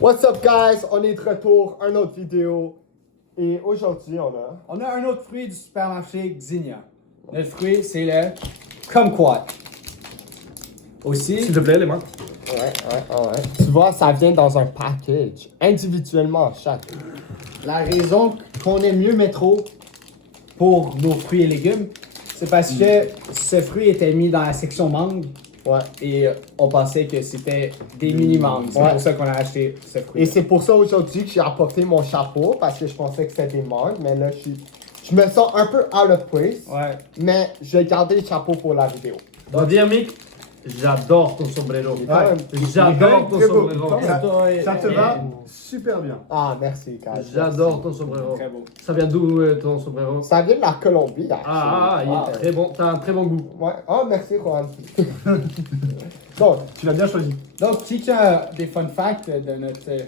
What's up guys, on est de retour, une autre vidéo. Et aujourd'hui On a un autre fruit du supermarché Xenia. Notre fruit, c'est le kumquat. Aussi, S'il te plaît, les mains. Ouais. Tu vois, ça vient dans un package, individuellement chaque. la raison qu'on aime mieux Métro pour nos fruits et légumes, c'est parce que ce fruit était mis dans la section mangue. Ouais. Et on pensait que c'était des mini-mangues. C'est Ouais. pour ça qu'on a acheté ce fruit. Et c'est pour ça aujourd'hui que j'ai apporté mon chapeau, parce que je pensais que c'était des mangues, mais là je me sens un peu out of place. Ouais. Mais je vais garder le chapeau pour la vidéo. Je dois dire, Mick, j'adore ton sombrero. Ouais. J'adore ton Très beau. sombrero. Ça te va super bien. Ah, merci guys. J'adore ton sombrero. Très beau. Ça vient d'où ton sombrero? Ça vient de la Colombie, actually. Il est très bon. T'as un très bon goût. Ouais. Oh, merci Juan. Donc, Tu l'as bien choisi. Donc, si tu as des fun facts de notre...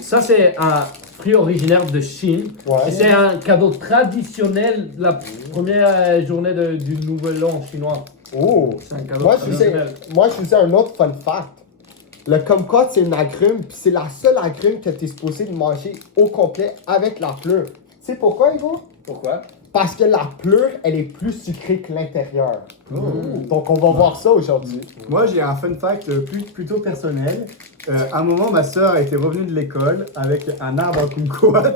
Ça c'est un fruit originaire de Chine. Ouais. Et c'est un cadeau traditionnel de la première journée du Nouvel An chinois. oh. C'est un cadeau Moi, je sais traditionnel. un autre fun fact. Le kumquat, c'est une agrume, puis c'est la seule agrume que tu es supposé de manger au complet avec la pleure. Tu sais pourquoi, Ivo? Pourquoi? Parce que la pleure, elle est plus sucrée que l'intérieur. Donc, on va voir ça aujourd'hui. Moi, j'ai un fun fact plutôt personnel. À un moment, ma sœur était revenue de l'école avec un arbre à kumquats.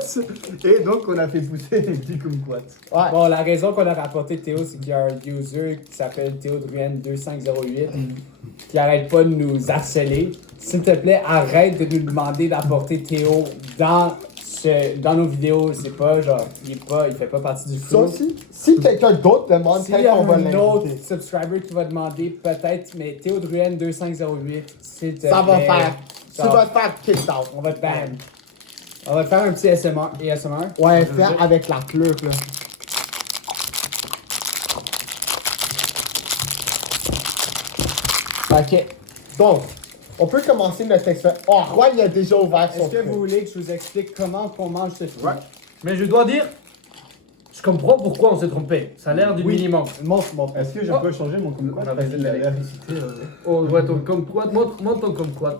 Et donc, on a fait pousser des petits kumquats. Ouais. Bon, la raison qu'on a rapporté Théo, c'est qu'il y a un user qui s'appelle Théo2508 qui arrête pas de nous harceler. S'il te plaît, arrête de nous demander d'apporter Théo dans nos vidéos. C'est pas genre, il fait pas partie du Ça flow. aussi, si quelqu'un d'autre demande, S'il y peut-être a qu'on va un autre l'inviter. subscriber qui va demander, peut-être, mais Théo2508, s'il te plaît. Ça va faire. Tu Ça vas te faire kick out. On va te ban. On va te faire un petit ASMR. Ouais, fais avec la pleure, là. Ok. Donc, on peut commencer notre expérience. Oh, Juan, il a déjà ouvert son Est-ce que truc. vous voulez que je vous explique comment on mange ce fruit? Ouais. Mais je dois dire, je comprends pourquoi on s'est trompé. Ça a l'air d'une Oui. mini-mangue. Montre. Est-ce que je peux changer mon kumquat? On avait Parce qu'il avait récité, Oh, ouais, ton kumquat, montre ton kumquat.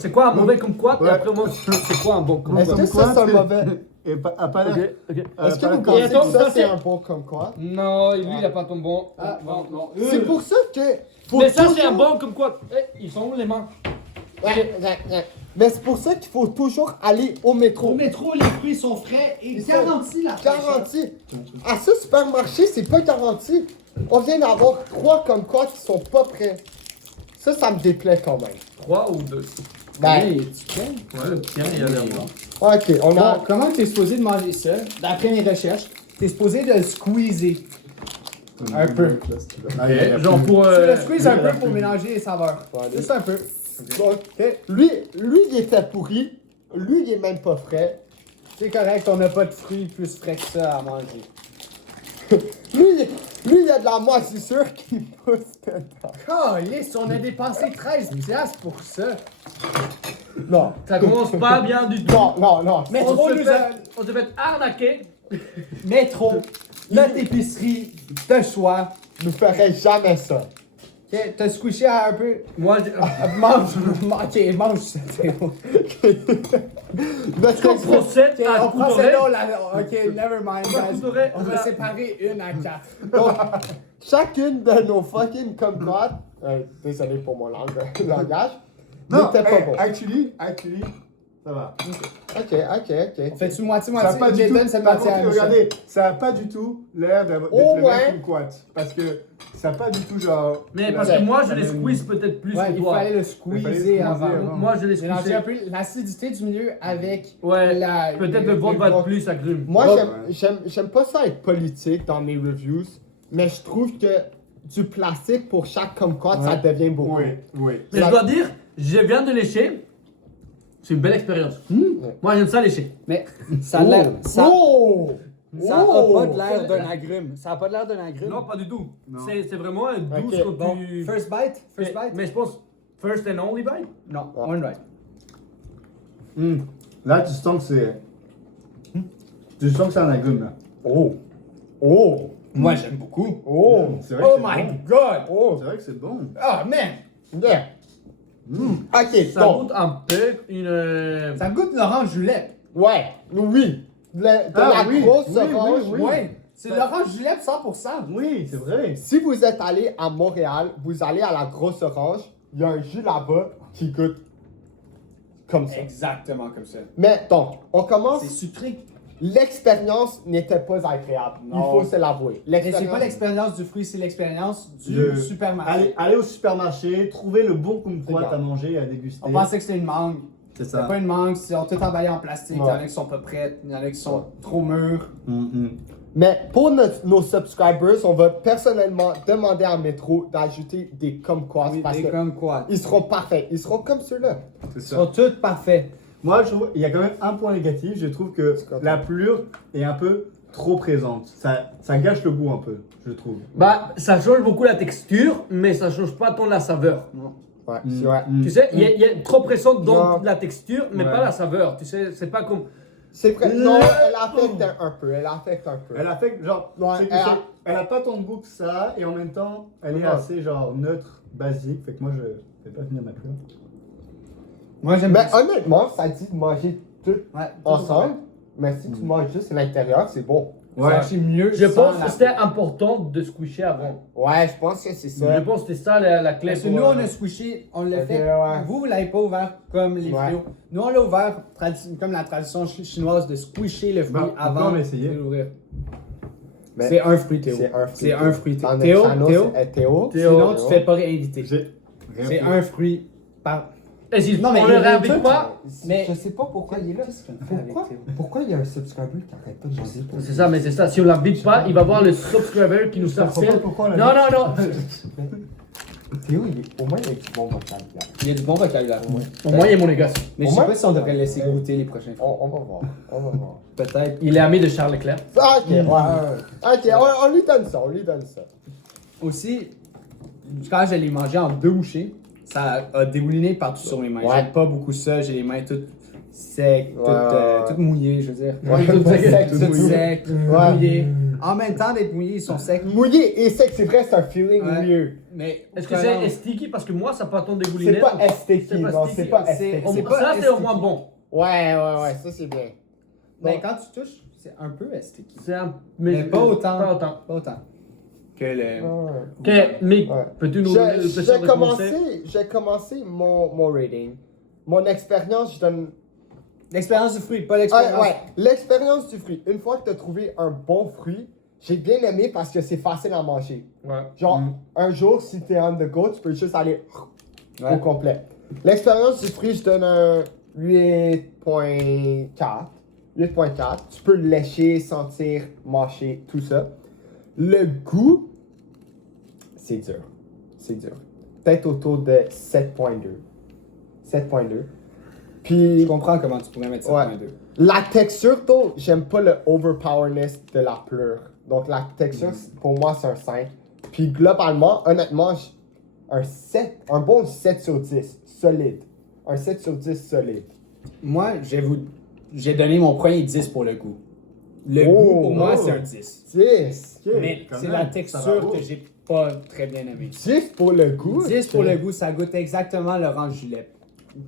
C'est quoi un mauvais kumquat? Et Ouais. après, montre c'est quoi un bon kumquat. Est-ce que ça, c'est un mauvais? Et a pas l'air. Ok. Est-ce que pas vous la- pensez attends, que ça, ça, c'est c'est- un bon comme quoi? Non, lui, il a pas ton bon. Non. C'est pour ça que. faut Mais ça, c'est toujours- un bon kumquat. Ils sont où les mains? Ouais. Mais c'est pour ça qu'il faut toujours aller au métro. Au métro, les fruits sont frais et Ils sont garantis la Garanti. À ce supermarché, c'est pas garanti. On vient d'avoir 3 comme quoi qui sont pas prêts. Ça me déplaît quand même. 3 ou 2? Ben, Oui, tu tiens. Ouais, le tien, il a l'air bon. ok, on a. Bon, comment tu es supposé de manger ça? D'après mes recherches, tu es supposé de le squeezer. Un peu. Genre pour. Tu le squeezes un peu pour mélanger les saveurs. C'est ça un peu. Donc, lui, il était pourri. Lui, il est même pas frais. C'est correct, on n'a pas de fruits plus frais que ça à manger. Lui, il y a de la moisissure qui pousse dedans. Calisse, on a dépensé 13$ pour ça. Non. Ça commence pas bien du tout. Non. Mais On trop se nous fait- a... on se fait arnaquer. Métro, notre épicerie de choix. Nous ferait jamais ça. Ok, t'as squishy un peu. Moi, Mange, ok, mange ça, Théo. Notre je procède Ok, à on coup prend d'oreille. celle-là, ok, never mind, À coup guys. d'oreille, On va là. séparer une à 4. Donc, chacune de nos fucking kumquats, désolé pour mon langage, Non, n'était pas bon. actually, ça va. Ok. On fait-tu Ça a moitié-moitié? pas du tout. Jaden, cette Par moitié à contre, Michel. regardez, ça a pas du tout l'air d'être Oh, le ouais. même kumquat. Parce que ça a pas du tout genre. Mais la- parce que moi, je la les même- squeeze peut-être plus Ouais, que il toi. fallait le Il fallait le squeezer squeezer avant. avant. Moi, je les Mélanger squeeze. un peu l'acidité du milieu avec Ouais, la... peut-être le ventre va être plus agrume. Moi, Ouais. j'aime pas ça être politique dans mes reviews, mais je trouve que du plastique pour chaque kumquat, ça devient beaucoup. Oui. Mais je dois dire, je viens de lécher. C'est une belle expérience. Moi, j'aime ça lécher. Mais ça a l'air... Oh! Ça a Oh! pas de l'air d'un agrume. Ça a pas de l'air d'un agrume. Non, pas du tout. Non. C'est vraiment douce Ok, quand Bon, tu. first bite? First mais, bite? mais je pense, first and only bite. Non, one bite. Là, tu sens que c'est. Tu sens que c'est un agrume, là. Oh! Moi, j'aime beaucoup. Oh! C'est vrai que Oh c'est my bon. god! Oh! C'est vrai que c'est bon. Oh man! Yeah! Ok, Ça donc, goûte un peu une. Ça goûte l'orange julep. ouais, oui. De la oui, grosse oui, oui, orange. oui. Ouais, c'est l'orange julep 100%. Oui, c'est vrai. Si vous êtes allé à Montréal, vous allez à la grosse orange, il y a un jus là-bas qui goûte comme ça. Exactement comme ça. Mais donc, on commence. C'est sucré. L'expérience n'était pas agréable. Il Non. faut se l'avouer. Mais c'est pas l'expérience du fruit, c'est l'expérience du supermarché. Allez au supermarché, trouver le bon kumquat Regarde. à manger et à déguster. On pensait que c'était une mangue. C'est C'est ça. pas une mangue, ils sont tout emballés en plastique. Il y en a Ouais. qui sont pas prêtes, il y en a qui sont trop mûrs. Mais pour nos subscribers, on va personnellement demander à Metro d'ajouter des kumquats Oui, parce des que comme quoi. ils seront parfaits. Ils seront comme ceux-là. C'est Ils ça. sont tous parfaits. Moi, je trouve il y a quand même un point négatif. Je trouve que C'est quoi, la pelure est un peu trop présente. Ça gâche le goût un peu, je trouve. Bah, ça change beaucoup la texture, mais ça change pas tant la saveur. Ouais, c'est vrai. Tu sais, il y a trop présente dans Non. la texture, mais Ouais. pas la saveur. Tu sais, c'est pas comme. C'est vrai. Non, elle affecte un peu. Elle affecte un peu. Elle a fait que, genre, Ouais, c'est que elle a pas tant de goût que ça, et en même temps, elle est Ouais. assez, genre, neutre, basique. Fait que moi, je vais pas finir ma pelure. Moi j'aime Mais bien. honnêtement, ça dit de manger tout Ouais, ensemble. Mais si tu manges juste l'intérieur, c'est bon. C'est actually mieux. Je sans pense la- que c'était important de squisher avant. Ouais, je pense que c'est ça. Je pense que c'était ça la clé. Parce que pour, nous, on a squishé, on l'a Ok, fait. ouais. Vous l'avez pas ouvert comme les Ouais. fruits. Nous, on l'a ouvert comme la tradition chinoise de squisher le fruit Bah, avant on va essayer. de l'ouvrir. Mais C'est un fruit, Théo. c'est un fruit. C'est un fruit, Dans notre Théo. channel, Théo. c'est- Théo. Sinon, tu te fais pas réinviter. J'ai rien C'est fait. un fruit par. Et si Non, mais on il le y a réinvite tout- pas, Mais- Je sais pas pourquoi il est là. Pourquoi il y a un subscriber qui arrête pas de demander pour c'est ça, mais c'est ça. Si on l'invite pas, il va voir le subscriber qui nous Je comprends pas harcèle. pourquoi on l'a Non, dit. non, non. Théo, au moins, il a du bon vocabulaire. Il y a du bon vocabulaire. Au moins, il est mon gars. Mais Au je sais moins- pas si on devrait le laisser goûter les prochains fois. On va voir. On va voir. Peut-être. Il est ami de Charles Leclerc. Ah, ok, ouais. Ok, on lui donne ça. On lui donne ça. Aussi, quand je l'ai mangé en 2 bouchées, ça a dégouliné partout sur mes mains. Ouais. J'aime pas beaucoup ça, j'ai les mains toutes secs, toutes, Ouais. toutes mouillées, je veux dire. Ouais, toutes pas secs, sec, toutes toutes mouillées. secs, Ouais. mouillées. En même temps d'être mouillées, ils sont secs. Mouillé et sec, c'est vrai, c'est un feeling Ouais. mieux. Mais Est-ce que c'est sticky? Parce que moi, ça n'a pas tant dégouliné. C'est pas sticky, C'est pas non, sticky, c'est pas c'est- sticky. c'est pas Ça, c'est au sticky. moins bon. Ouais, ça c'est bien. Mais quand tu touches, c'est un peu sticky. C'est un. Mais pas autant. Pas autant. Pas autant. Que le. Ok, mais Ouais. peux-tu nous donner le plaisir J'ai commencé mon rating. Mon expérience, je donne. L'expérience du fruit, pas Ah, l'expérience. ouais, l'expérience du fruit. Une fois que tu as trouvé un bon fruit, j'ai bien aimé parce que c'est facile à manger. Ouais. Genre, un jour, si tu es on the go, tu peux juste aller Ouais. au complet. L'expérience du fruit, je donne un 8.4. 8.4. Tu peux le lécher, sentir, mâcher, tout ça. Le goût, c'est dur. C'est dur. Peut-être autour de 7.2. 7.2. Puis, Je comprends comment tu pourrais mettre ça Ouais. point 2. la texture, tôt, j'aime pas le overpowerness de la pleure. Donc, la texture, pour moi, c'est un 5. Puis, globalement, honnêtement, un 7, un bon 7 sur 10, solide. Un 7 sur 10 solide. Moi, j'ai donné mon premier 10 pour le goût. Le Oh, goût, pour moi, oh. c'est un 10. 10. Ok, Mais quand c'est même, la ça va texture haut. que j'ai pas très bien aimée. 10 pour le goût. 10 pour le goût, ça goûte exactement l'orange julep.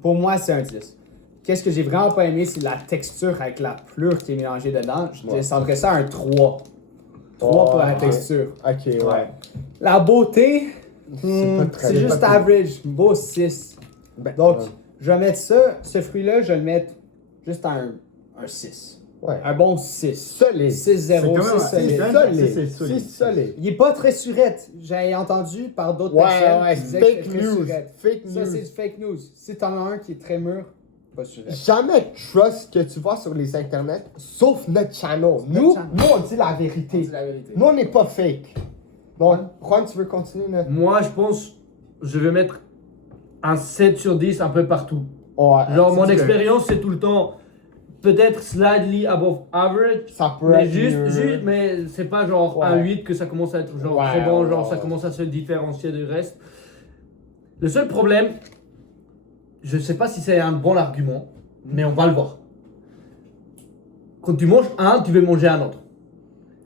Pour moi, c'est un 10. Qu'est-ce que j'ai vraiment pas aimé, c'est la texture avec la pleure qui est mélangée dedans. Je Ouais. descendrais ça à un 3. 3 pour la Ouais. texture. Ok, ouais. La beauté, pas très- c'est c'est juste pas très- average. Beau 6. Ben, Donc, ouais. je vais mettre ça, ce fruit-là, je vais le mettre juste à un 6. Ouais. Un bon 6. Solide. 6-0, C'est quand même- 6 c'est solide. quand même- Solide. c'est solide. C'est solide. Il est pas très surette. J'ai entendu par d'autres Ouais, personnes ouais, qui disaient que fake c'était très news. surette. Fake Ça, c'est news. du fake news. Si t'en as un qui est très mûr, pas surette. Jamais trust que tu vois sur les internets, sauf notre channel. Notre Nous, channel. nous, on dit la vérité. C'est la vérité. Nous, on n'est pas fake. Donc, Juan, tu veux continuer notre... Moi, je pense, je vais mettre un 7 sur 10 un peu partout. Ouais, Genre, mon c'est- expérience, c'est tout le temps peut-être slightly above average. Ça peut Mais être juste, mieux. mais c'est pas genre Ouais. un 8 que ça commence à être genre Ouais, trop bon, ouais, genre ça ouais. commence à se différencier du reste. Le seul problème, je sais pas si c'est un bon argument, mais on va le voir. Quand tu manges un, tu veux manger un autre.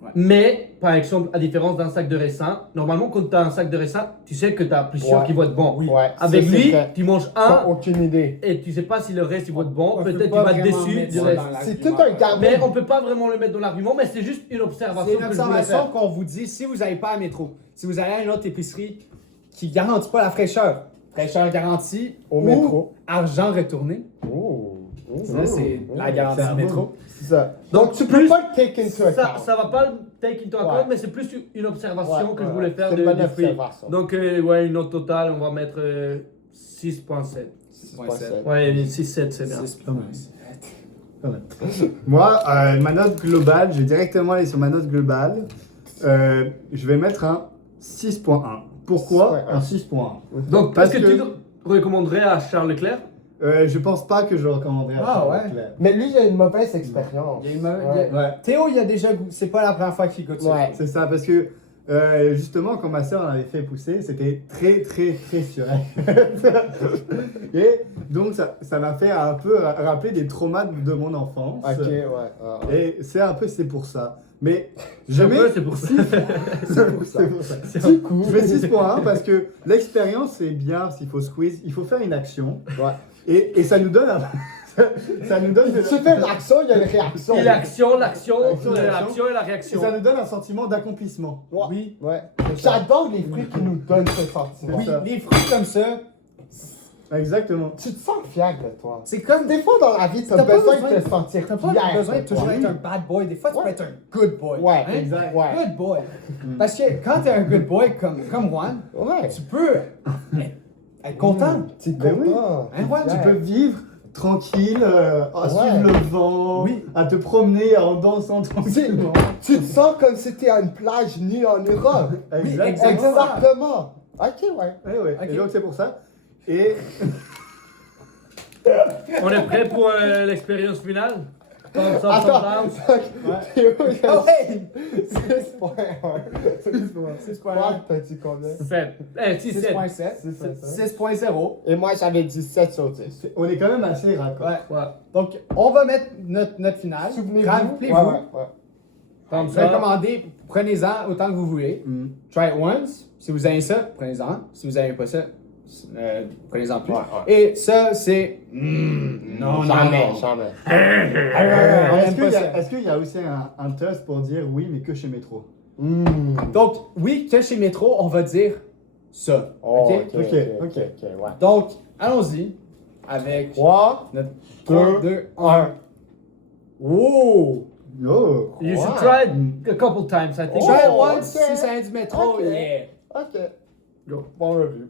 Ouais. Mais par exemple, à différence d'un sac de raisin, normalement, quand tu as un sac de raisin, tu sais que tu as plusieurs Ouais. qui vont être bons. Ouais, Avec ça, c'est lui, vrai. tu manges T'as un aucune idée. et tu sais pas si le reste il va être bon. On peut Peut-être tu pas vas être vraiment déçu mettre du ça reste. dans C'est l'argument. tout un garde. Mais on peut pas vraiment le mettre dans l'argument, mais c'est juste une observation C'est une que je voulais observation faire. qu'on vous dit si vous n'allez pas à métro, si vous allez à une autre épicerie qui garantit pas la fraîcheur garantie Au ou métro. argent retourné. Oh. Ça, c'est la garantie c'est un métro. bon. C'est ça. Donc, Donc, tu plus- peux pas le take into Ça, account. ça va pas le take into account, Ouais. mais c'est plus une observation Ouais, que je ouais, voulais ouais. faire C'est de, une bonne du prix. observation. Donc, ouais, une note totale, on va mettre 6.7. 6.7. Ouais, 6.7, c'est bien. 6.7. Moi, ma note globale, je vais directement aller sur ma note globale. Je vais mettre un 6.1. Pourquoi 6.1. un 6.1? Donc, Parce est-ce que, que- tu recommanderais à Charles Leclerc? Je pense pas que je le recommanderais à Ah, Charles ouais. Leclerc. Mais lui, il a une mauvaise expérience. Il y a une mau- Ouais. il y a- Théo, il a déjà goûté. C'est pas la première fois qu'il goûte ça. Ouais. C'est ça, parce que justement, quand ma soeur l'avait fait pousser, c'était très très très surette. Et donc, ça m'a fait un peu rappeler des traumas de mon enfance. Ok, ouais. Et c'est pour ça. Mais Je je mets. c'est pour ça. C'est pour ça. Du coup, Je mets 6.1 parce que l'expérience c'est bien s'il faut squeeze, il faut faire une action. ouais. Et ça nous donne un. ça nous donne de- Tu fais l'action, il y a une réaction. Et l'action, l'action L'action, et la et réaction. ça nous donne un sentiment d'accomplissement. Ouais. Oui. Ouais. J'adore les fruits qui nous donnent ce sentiment. Oui, ça. les fruits comme ça, Exactement. Tu te sens fier de toi. c'est comme Des fois dans la vie, t'as T'as pas besoin besoin de te sentir T'as pas fier. besoin de de toujours toi. être un bad boy. Des fois, tu Ouais. peux être un good boy. Ouais, Hein? exact. Ouais. Good boy. Parce que quand t'es un good boy comme Juan, Ouais. tu peux être content. Tu es Ben oui. content. Hein, Juan? Tu peux vivre tranquille, à Ouais. suivre le vent, Oui. à te promener en dansant tranquillement. Tu te sens comme si t'étais à une plage nue en Europe. Exactement. Exactement. Ok, ouais. Ouais, ouais. Ok. Et donc c'est pour ça. Et On est prêt pour l'expérience finale? Thumbs up, Attends. thumbs down. Théo, il Ah a ouais! 6.1. 6.1. T'as dit combien? 7. 6.7. 6.7. 6.0. Et moi, j'avais dit 7 sur 10. on est quand même assez raccord. Ouais. Ouais. Donc, on va mettre notre finale. Souvenez-vous. Rappelez-vous. Ouais. Thumbs up. Recommandez, prenez-en autant que vous voulez. Mm. Try it once. Si vous aimez ça, prenez-en. Si vous n'aimez pas ça, prenez-en plus. Ouais. Et ça, c'est. Non, jamais, non. jamais. On Est-ce aime qu'il pas y, ça. est-ce qu'il y a aussi un test pour dire oui, mais que chez Métro? Donc, oui, que chez Métro, on va dire ça. Oh, OK? ok, ouais. Donc, allons-y avec 3, notre 2, 3, 2, 1. Oh! Oh! You should Wow. try it a couple times, I think. Oh. Try it ok. once si ça vient du métro. Ok. Yeah! Ok. Go. Bon revue.